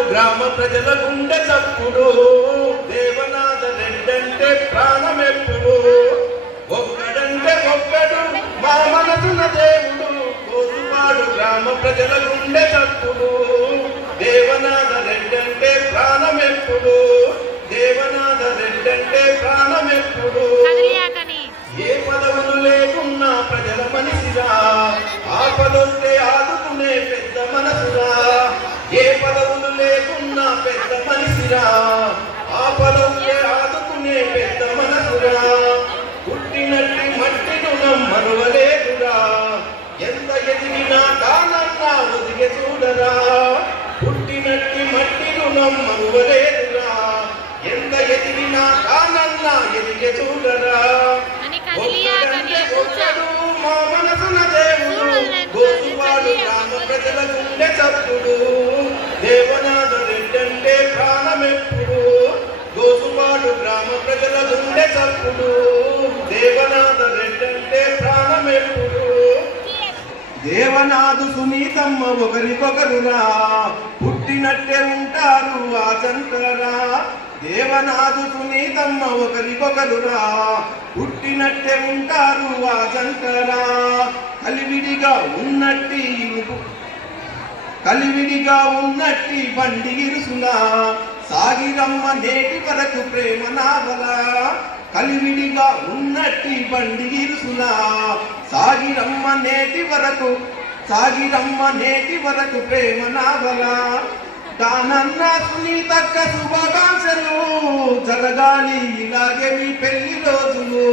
గ్రామ ప్రజల గుండె చప్పుడు. దేవనాథ రెడ్డంటే ప్రాణమెప్పుడు. ఒక్కడంటే ఒక్కడు మా మనసున దేవుడు. కోసుపాడు గ్రామ ప్రజల గుండె చప్పుడు. దేవనాథ రెడ్డంటే ప్రాణమెప్పుడు. దేవనాథ రెడ్డంటే ప్రాణమెప్పుడు. కదిలియాకని. ఏ పదవులు లేకున్నా ప్రజల మనిషిరా. ఆపదొస్తే ఆదుకునే మనసురా ఆపదొస్తే ఆదుకునే పెద్ద మనసురా. పుట్టినట్టి మట్టిను నమ్మరువలేదురా. ఎంత ఎదిగినా కానన్నా ఒదిగే చూడరా. పుట్టినట్టి మట్టిను నమ్మరువలేదురా. ఎంత ఎదిగినా కానన్నా ఎదిగే చూడరా. ఎప్పుడు? దేవనాథ రెడ్డంటే ప్రాణం ఎప్పుడు దేవనాథు సునీతమ్మ ఒకరికొకరురా. పుట్టినట్టే ఉంటారు ఆ జంటరా. దేవనాథు సునీతమ్మ ఒకరికొకరురా. పుట్టినట్టే ఉంటారు ఆ జంటరా. కలివిడిగా ఉన్నట్టి కలివిడిగా ఉన్నట్టి బండి ఇరుసులా సాగిరమ్మ నేటి వరకు ప్రేమ నావలా. కలివిడిగా ఉన్నట్టి బండి ఇరుసులా సాగిరమ్మ నేటి వరకు సాగిరమ్మ నేటి వరకు ప్రేమ నావలా. దానన్న సునీతక్క శుభాకాంక్షలు జరగాలి ఇలాగే మీ పెళ్ళి రోజులు.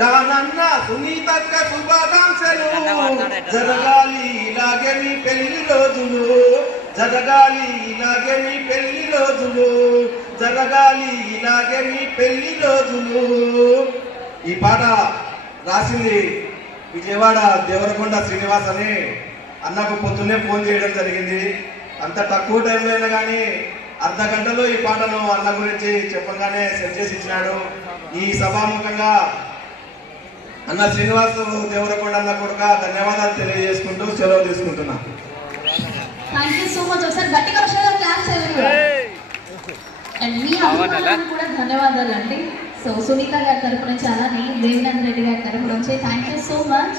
దానన్న సునీతక్క శుభాకాంక్షలు జరగాలి ఇలాగే మీ పెళ్ళి రోజులు. జరగాలి ఇలాగే మీ పెళ్ళి రోజులు. జరగాలి. ఇలాగే మీ పెళ్ళి రోజులు. ఈ పాట రాసింది విజయవాడ దేవరకొండ శ్రీనివాస్ అని అన్నకు పొద్దున్నే ఫోన్ చేయడం జరిగింది. అంత తక్కువ టైంలో అయినా కానీ అర్ధ గంటలో ఈ పాటను అన్న గురించి చెప్పగానే సెట్ చేసి ఇచ్చినాడు. ఈ సభాముఖంగా అన్న శ్రీనివాస్ దేవరకొండ అన్న కొడుక ధన్యవాదాలు తెలియజేసుకుంటూ సెలవు తీసుకుంటున్నా. థ్యాంక్ యూ సో మచ్ ఒకసారి గట్టిగా క్లాస్ చేయండి అండ్ మీ అభిమానానికి కూడా ధన్యవాదాలు అండి సో సునీత గారి తరపు నుంచి అలానే దేవినంద్ రెడ్డి గారి తరపు నుంచి థ్యాంక్ యూ సో మచ్